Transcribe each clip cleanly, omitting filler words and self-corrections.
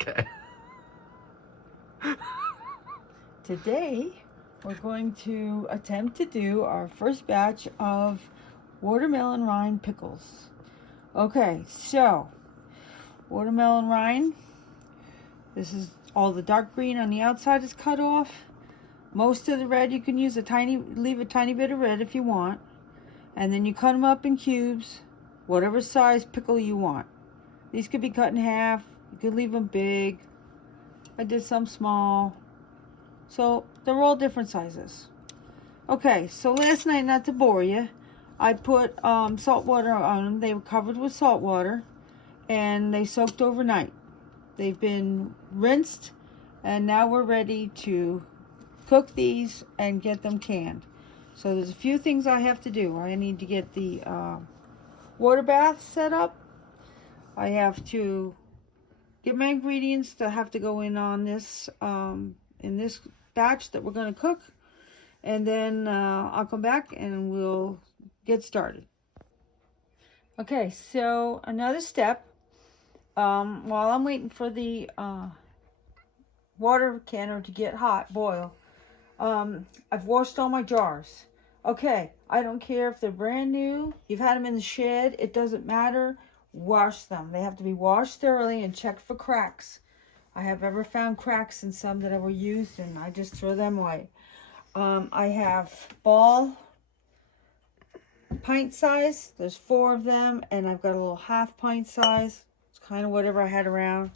Okay. Today, we're going to attempt to do our first batch of watermelon rind pickles. Okay, so watermelon rind. This is all the dark green on the outside is cut off. Most of the red you can use leave a tiny bit of red if you want. And then you cut them up in cubes, whatever size pickle you want. These could be cut in half. You could leave them big. I did some small. So they're all different sizes. Okay, so last night, not to bore you, I put salt water on them. They were covered with salt water and they soaked overnight. They've been rinsed and now we're ready to cook these and get them canned. So there's a few things I have to do. I need to get the water bath set up. I have to get my ingredients that have to go in on this in this batch that we're going to cook, and then I'll come back and we'll get started. Okay, so another step, while I'm waiting for the water canner to get hot, boil, I've washed all my jars. Okay, I don't care if they're brand new, you've had them in the shed, it doesn't matter. Wash them. They have to be washed thoroughly and check for cracks. I have ever found cracks in some that were used and I just throw them away. I have ball pint size. There's 4 of them and I've got a little half pint size. It's kind of whatever I had around.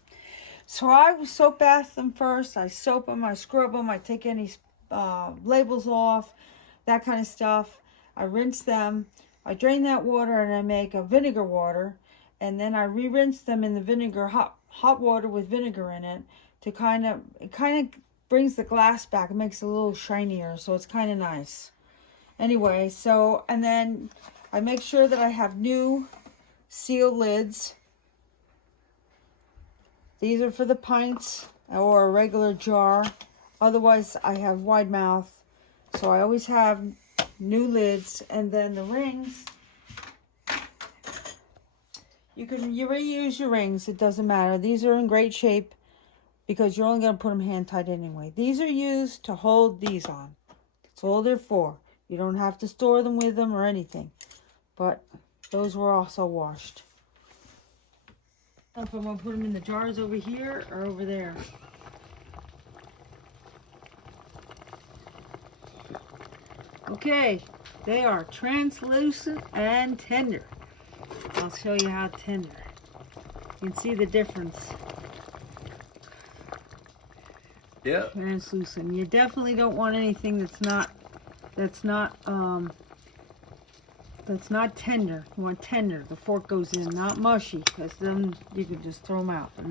So I soap bath them first. I soap them, I scrub them, I take any labels off, that kind of stuff. I rinse them. I drain that water and I make a vinegar water. And then I re-rinse them in the vinegar, hot water with vinegar in it, to kind of brings the glass back. It makes it a little shinier, so it's kind of nice. Anyway, so, and then I make sure that I have new seal lids. These are for the pints or a regular jar. Otherwise, I have wide mouth. So I always have new lids. And then the rings, you reuse your rings. It doesn't matter. These are in great shape because you're only going to put them hand tight anyway. These are used to hold these on. That's all they're for. You don't have to store them with them or anything. But those were also washed. I don't know if I'm going to put them in the jars over here or over there. Okay, they are translucent and tender. I'll show you how tender. You can see the difference. Yeah. Translucent. You definitely don't want anything that's not tender. You want tender. The fork goes in, not mushy, because then you can just throw them out. So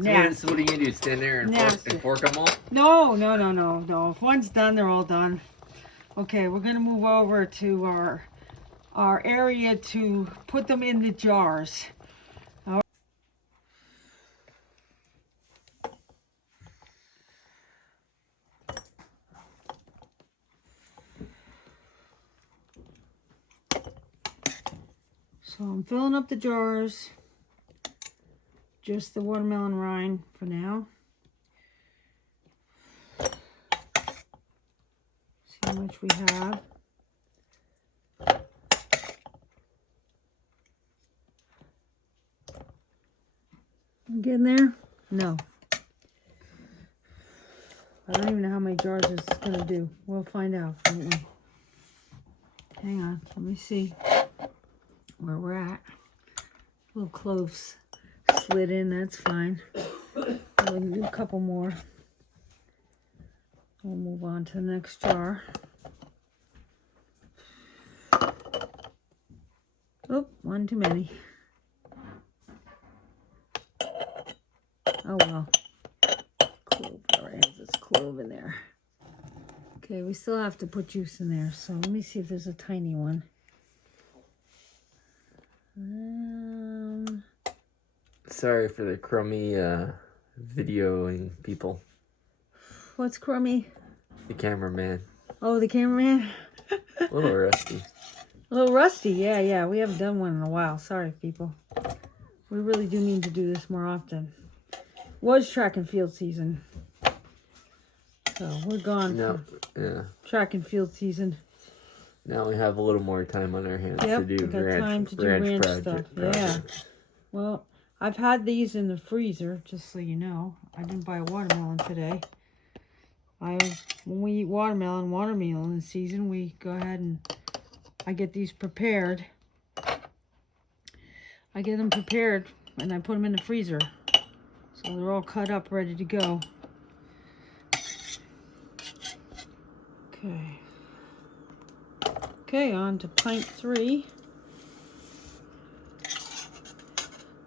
what are you gonna do? Stand there and fork them all? No. If one's done, they're all done. Okay, we're gonna move over to our area to put them in the jars. All right. So I'm filling up the jars, just the watermelon rind for now. See how much we have. Get in there? No. I don't even know how many jars this is going to do. We'll find out. Hang on. Let me see where we're at. Little cloves slid in. That's fine. We can do a couple more. We'll move on to the next jar. Oh, one too many. Oh well. Clove, alright, has this clove in there. Okay, we still have to put juice in there, so let me see if there's a tiny one. Sorry for the crummy videoing people. What's crummy? The cameraman. Oh, the cameraman? A little rusty. A little rusty, yeah. We haven't done one in a while. Sorry, people. We really do need to do this more often. was track and field season. So we're gone No, from yeah. track and field season. Now we have a little more time on our hands Yep, to do we got time to do ranch stuff. Yeah. projects. Well, I've had these in the freezer, just so you know. I didn't buy a watermelon today. When we eat watermelon season, we go ahead and I get these prepared. I get them prepared and I put them in the freezer. So they're all cut up, ready to go. Okay. Okay, on to pint 3.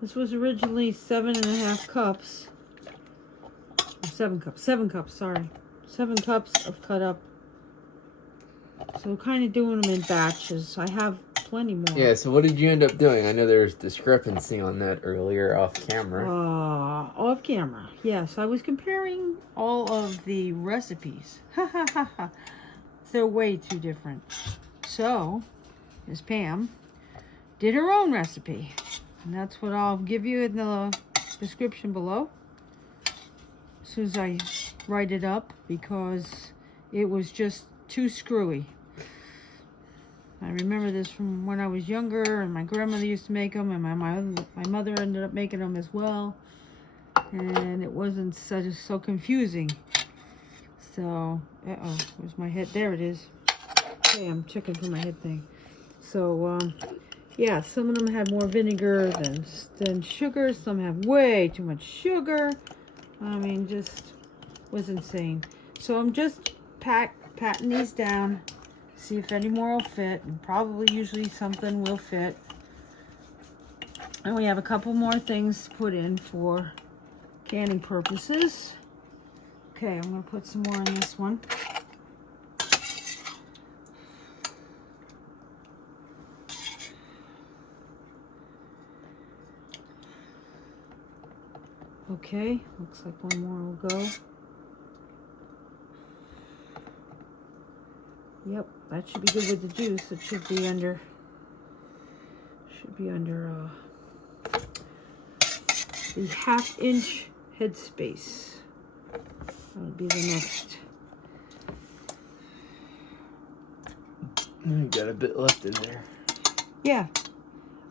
This was originally 7.5 cups. 7 cups. 7 cups, sorry. 7 cups of cut up. So we're kind of doing them in batches. I have plenty more. Yeah, so what did you end up doing? I know there's discrepancy on that earlier off camera. Off camera. Yes, I was comparing all of the recipes. Ha ha ha ha. They're way too different. So, Miss Pam did her own recipe. And that's what I'll give you in the description below. As soon as I write it up, because it was just too screwy. I remember this from when I was younger, and my grandmother used to make them, and my mother ended up making them as well. And it wasn't so confusing. So, where's my head? There it is. Okay, I'm checking for my head thing. So, yeah, some of them had more vinegar than sugar. Some have way too much sugar. I mean, just was insane. So I'm just patting these down, see if any more will fit, and probably usually something will fit. And we have a couple more things to put in for canning purposes. Okay, I'm going to put some more in this one. Okay, looks like one more will go. Yep, that should be good with the juice. It should be under the 1/2 inch headspace. That'll be the next. You got a bit left in there. Yeah.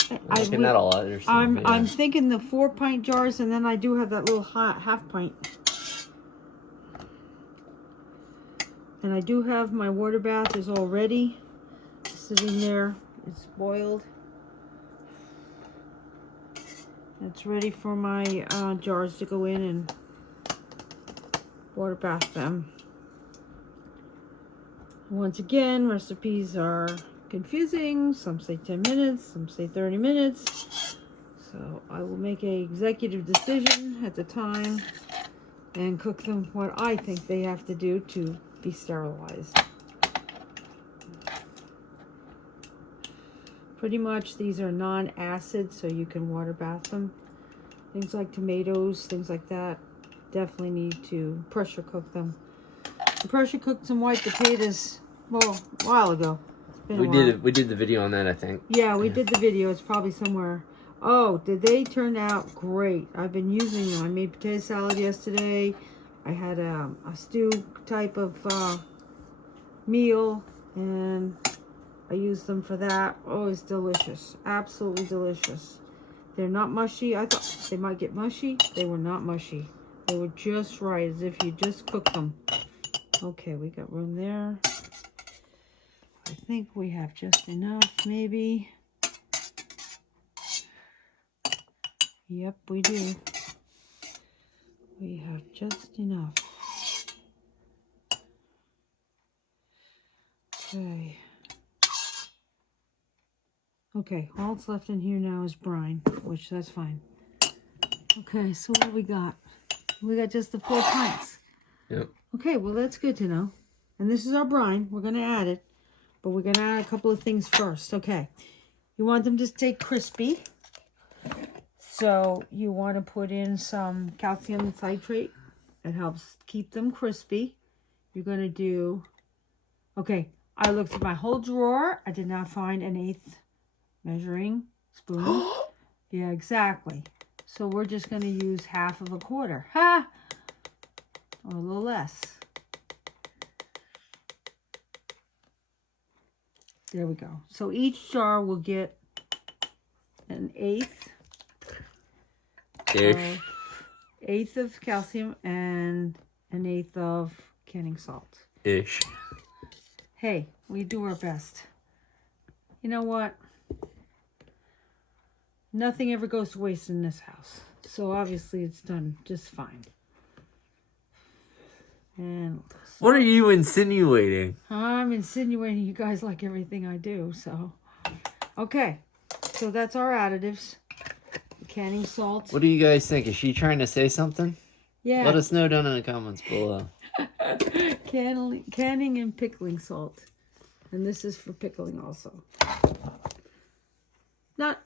Not a lot. There's some, I'm thinking the 4-pint jars, and then I do have that little 1/2 pint. And I do have my water bath is all ready, sitting there. It's boiled. It's ready for my jars to go in and water bath them. Once again, recipes are confusing. Some say 10 minutes, some say 30 minutes. So I will make an executive decision at the time and cook them what I think they have to do to be sterilized. Pretty much these are non-acid, so you can water bath them. Things like tomatoes, things like that, definitely need to pressure cook them. I pressure cooked some white potatoes, well, a while ago. We did the video on that, I think. Yeah, we did the video. It's probably somewhere. Oh, did they turn out great? I've been using them. I made potato salad yesterday. I had a stew type of meal, and I used them for that. Oh, it's delicious. Absolutely delicious. They're not mushy. I thought they might get mushy. They were not mushy. They were just right, as if you just cooked them. Okay, we got room there. I think we have just enough, maybe. Yep, we do. We have just enough. Okay. Okay, all that's left in here now is brine, which that's fine. Okay, so what do we got? We got just the 4 pints. Yep. Okay, well, that's good to know. And this is our brine. We're going to add it. But we're going to add a couple of things first. Okay. You want them to stay crispy. So you want to put in some calcium citrate. It helps keep them crispy. You're going to do... Okay, I looked at my whole drawer. I did not find an 1/8 measuring spoon. Yeah, exactly. So we're just going to use half of a quarter. Ha! Or a little less. There we go. So each jar will get an eighth of calcium and an eighth of canning salt. Ish. Hey, we do our best. You know what? Nothing ever goes to waste in this house. So obviously it's done just fine. And what are you insinuating? I'm insinuating you guys like everything I do, so. Okay, so that's our additives. Canning salt. What do you guys think? Is she trying to say something? Yeah. Let us know down in the comments below. Canning and pickling salt. And this is for pickling also. Not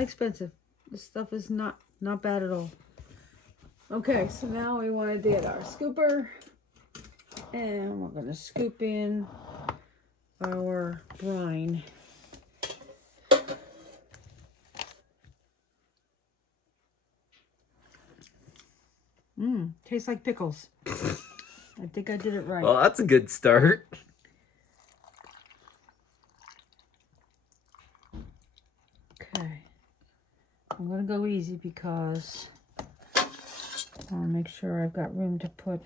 expensive. This stuff is not bad at all. Okay, so now we want to get our scooper. And we're going to scoop in our brine. Tastes like pickles. I think I did it right. Well, that's a good start. Okay. I'm going to go easy because I want to make sure I've got room to put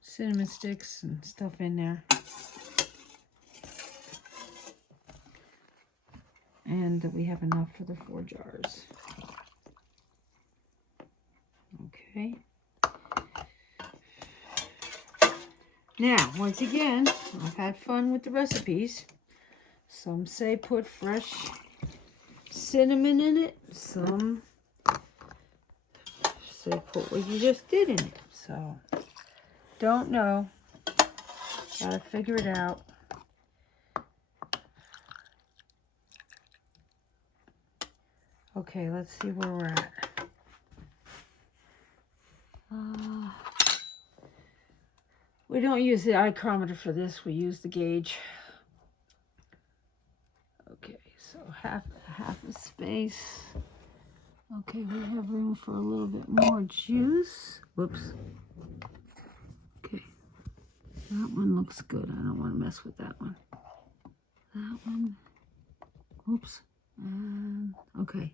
cinnamon sticks and stuff in there. And that we have enough for the 4 jars. Okay. Now, once again, I've had fun with the recipes. Some say put fresh cinnamon in it. Some say put what you just did in it. So, don't know. Gotta figure it out. Okay, let's see where we're at. We don't use the micrometer for this. We use the gauge. Okay, so half a space. Okay, we have room for a little bit more juice. Whoops. Okay, that one looks good. I don't want to mess with that one. That one. Oops. Okay,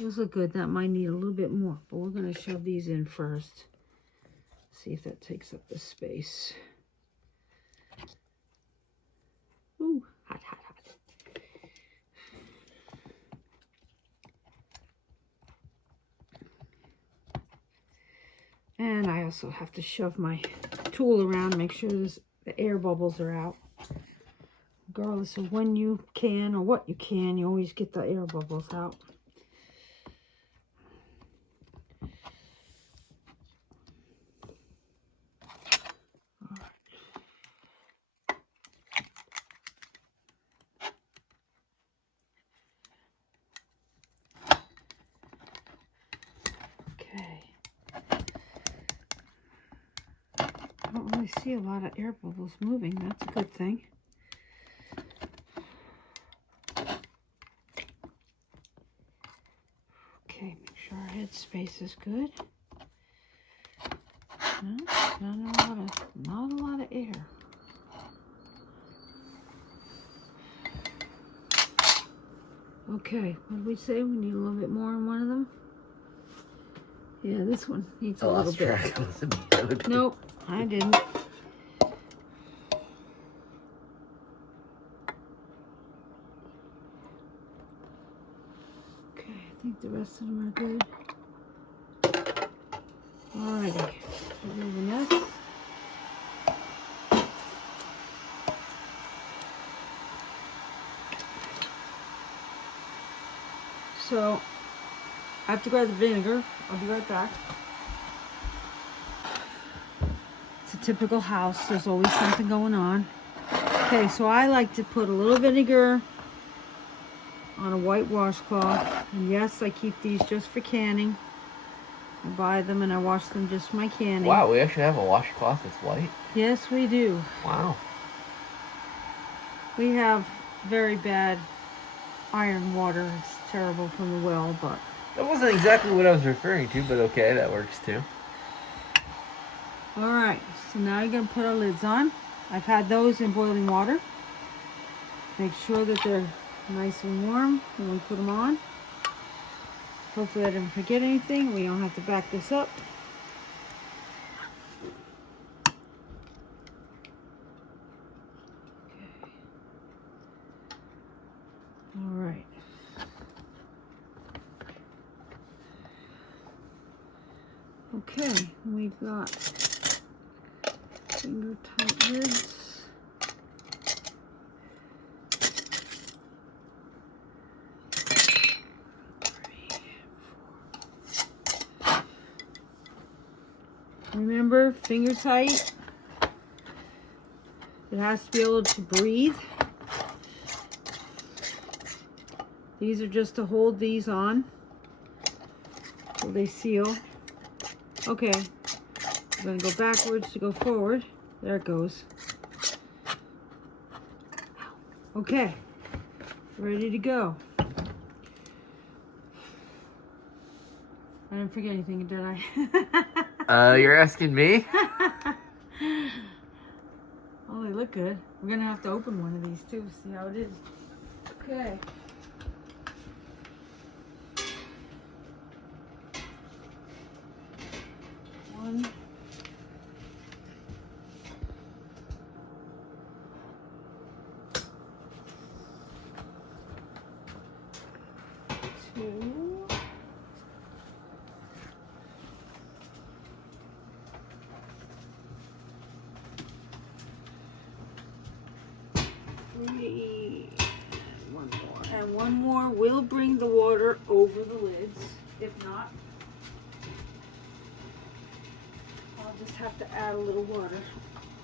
those look good. That might need a little bit more, but we're going to shove these in first. See if that takes up the space. Ooh, hot, hot, hot. And I also have to shove my tool around, make sure the air bubbles are out. Regardless of when you can or what you can, you always get the air bubbles out. I don't really see a lot of air bubbles moving. That's a good thing. Okay, make sure our head space is good. No, not a lot of air. Okay, what did we say? We need a little bit more in one of them? Yeah, this one needs a little bit. Nope, I didn't. Okay, I think the rest of them are good. Alrighty, remove the nuts. So, I have to grab the vinegar. I'll be right back. It's a typical house. There's always something going on. Okay, so I like to put a little vinegar on a white washcloth. And yes, I keep these just for canning. I buy them and I wash them just for my canning. Wow, we actually have a washcloth that's white? Yes, we do. Wow. We have very bad iron water. It's terrible from the well, but That wasn't exactly what I was referring to, but okay, that works too. all right. So now you're gonna put our lids on. I've had those in boiling water. Make sure that they're nice and warm when we put them on. Hopefully I didn't forget anything. We don't have to back this up. All right. Okay, we've got finger tight lids. Remember, finger tight. It has to be able to breathe. These are just to hold these on so they seal. Okay, I'm gonna go backwards to go forward. There it goes. Okay, ready to go. I didn't forget anything, did I? You're asking me? Oh, they look good. We're gonna have to open one of these too, see how it is. Okay. One. Two. 3, and one more. And one more will bring the water over the lids. If not, I'll just have to add a little water.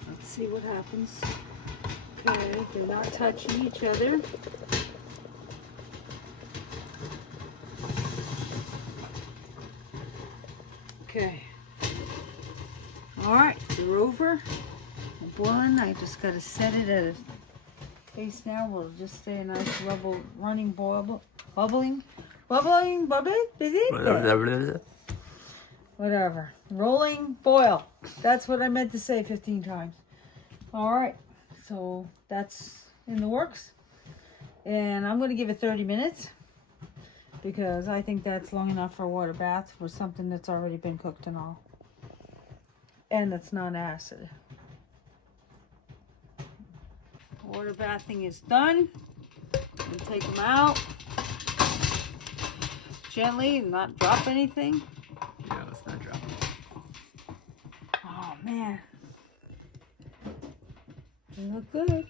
Let's see what happens. Okay, they're not touching each other. Okay. Alright, they're over. They're boiling. I just gotta set it at a pace now. We'll just stay a nice running boil, bubbling, whatever. Rolling boil. That's what I meant to say 15 times. Alright, so that's in the works. And I'm going to give it 30 minutes because I think that's long enough for a water bath for something that's already been cooked and all. And that's non-acid. Water bathing is done. And take them out gently and not drop anything. Yeah, let's not drop it. Oh man, they look good.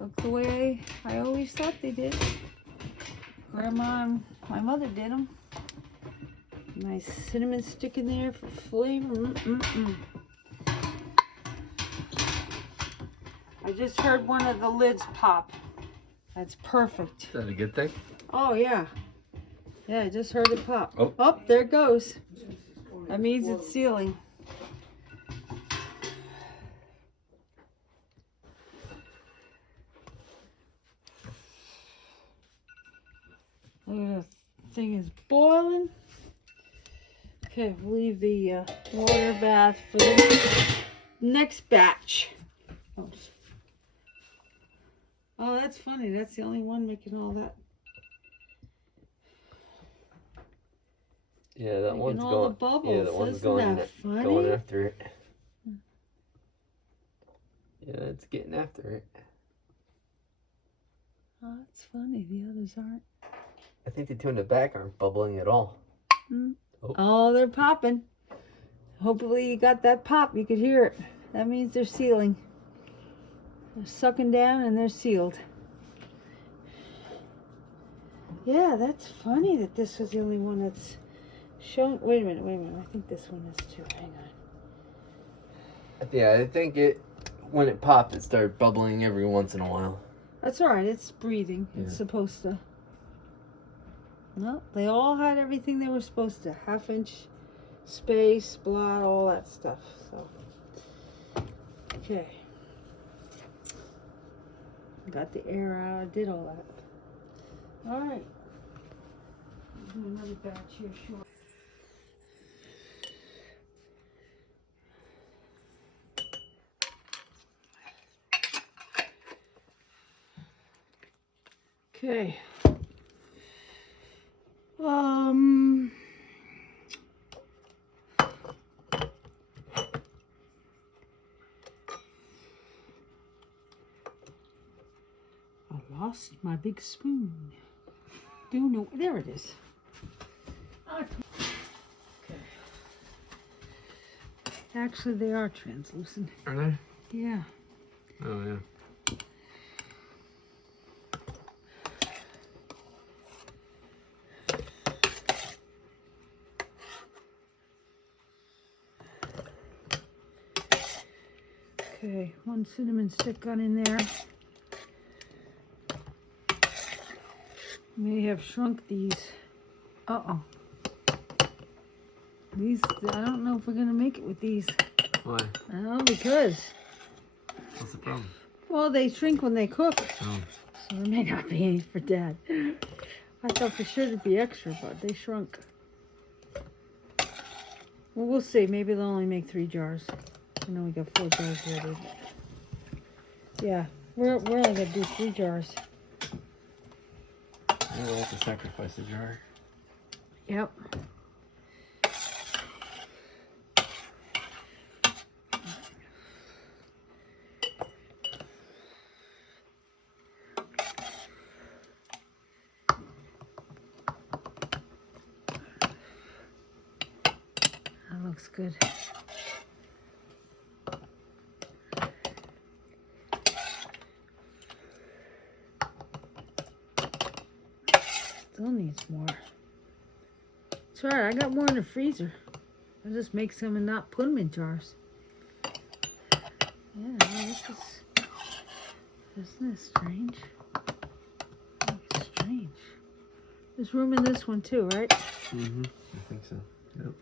Look the way I always thought they did. Grandma and my mother did them. Nice cinnamon stick in there for flavor. I just heard one of the lids pop. That's perfect. Is that a good thing? Oh yeah. Yeah, I just heard it pop. Oh. Oh, there it goes. That means it's sealing. Look at this thing is boiling. Okay, we'll leave the water bath for the next batch. Oh, that's funny. That's the only one making all that. Yeah, that Making one's all going. the bubbles. Yeah, that one's Isn't going. that funny? Going after it. Yeah, it's getting after it. Oh, that's funny. The others aren't. I think the two in the back aren't bubbling at all. Oh, they're popping. Hopefully you got that pop. You could hear it. That means they're sealing. They're sucking down and they're sealed. Yeah, that's funny that this was the only one that's showing. Wait a minute. I think this one is too. Hang on. Yeah, I think when it popped, it started bubbling every once in a while. That's all right. It's breathing. Yeah. It's supposed to. No, they all had everything they were supposed to. 1/2 inch space, blah, all that stuff. So, okay. Got the air out. I did all that. All right. Do another batch here, sure. Okay. I lost my big spoon. Don't know. There it is. Okay. Actually, they are translucent. Are they? Yeah. Oh, yeah. Okay, one cinnamon stick gun in there. May have shrunk these. Uh-oh. These, I don't know if we're gonna make it with these. Why? Well, because. What's the problem? Well, they shrink when they cook. Oh. So there may not be any for Dad. I thought for sure there'd be extra, but they shrunk. Well, we'll see. Maybe they'll only make 3 jars. I know we got 4 jars ready. Yeah, we're only gonna do 3 jars. We'll have to sacrifice a jar. Yep. That looks good. Still needs more. It's alright, I got more in the freezer. I'll just make some and not put them in jars. Yeah, isn't this strange? It's strange. There's room in this one too, right? Mm-hmm. I think so. Yep.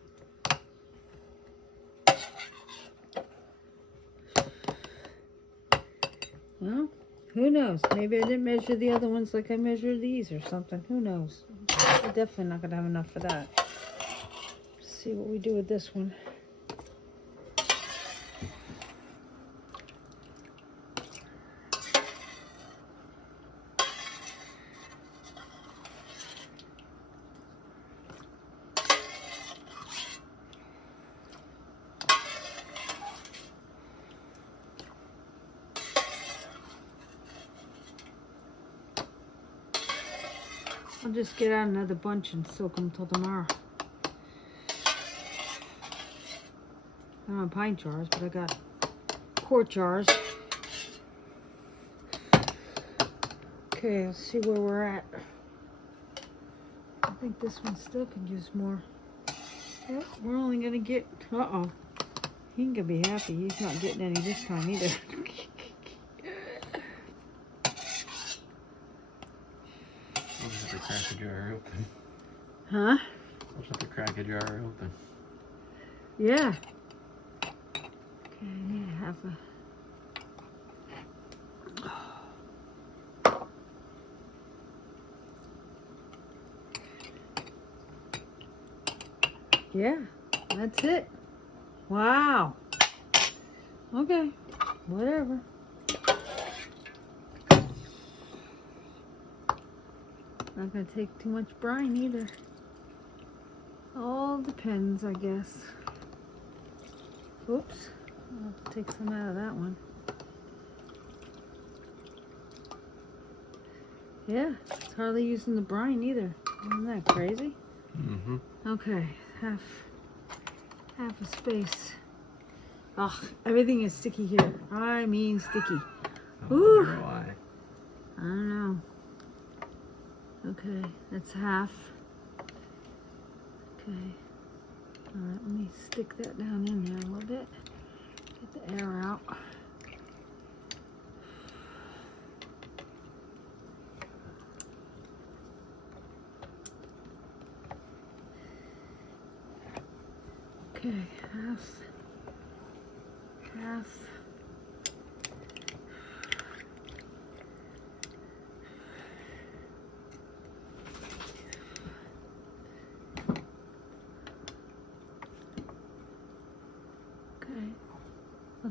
Well, who knows? Maybe I didn't measure the other ones like I measured these or something. Who knows? We're definitely not going to have enough for that. Let's see what we do with this one. I'll just get out another bunch and soak them till tomorrow. I don't have pint jars, but I got quart jars. Okay, let's see where we're at. I think this one still could use more. Yep, we're only gonna get, uh-oh. He ain't gonna be happy. He's not getting any this time either. I'll just have to crack a jar open. Huh? I'll just have to crack a jar open. Yeah. Okay, I need to have a... Yeah, that's it. Wow. Okay, whatever. Not gonna take too much brine either. All depends, I guess. Oops. I'll have to take some out of that one. Yeah, it's hardly using the brine either. Isn't that crazy? Mm-hmm. Okay, half a space. Ugh, everything is sticky here. I mean sticky. I Ooh. wonder why. I don't know. Okay, that's half. Okay. Alright, let me stick that down in there a little bit. Get the air out. Okay, half.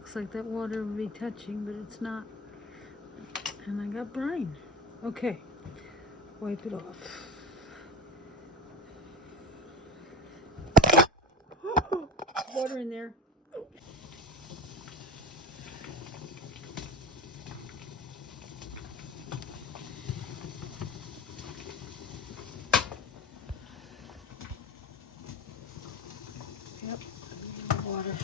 looks like that water would be touching, but it's not. And I got brine. Okay, wipe it off. Water in there. Yep, water.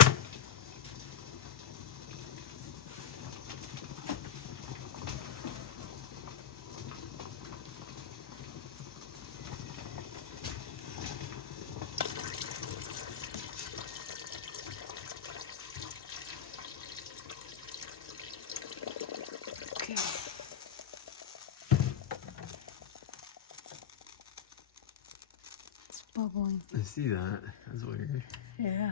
Okay. It's bubbling. I see that. That's weird. Yeah.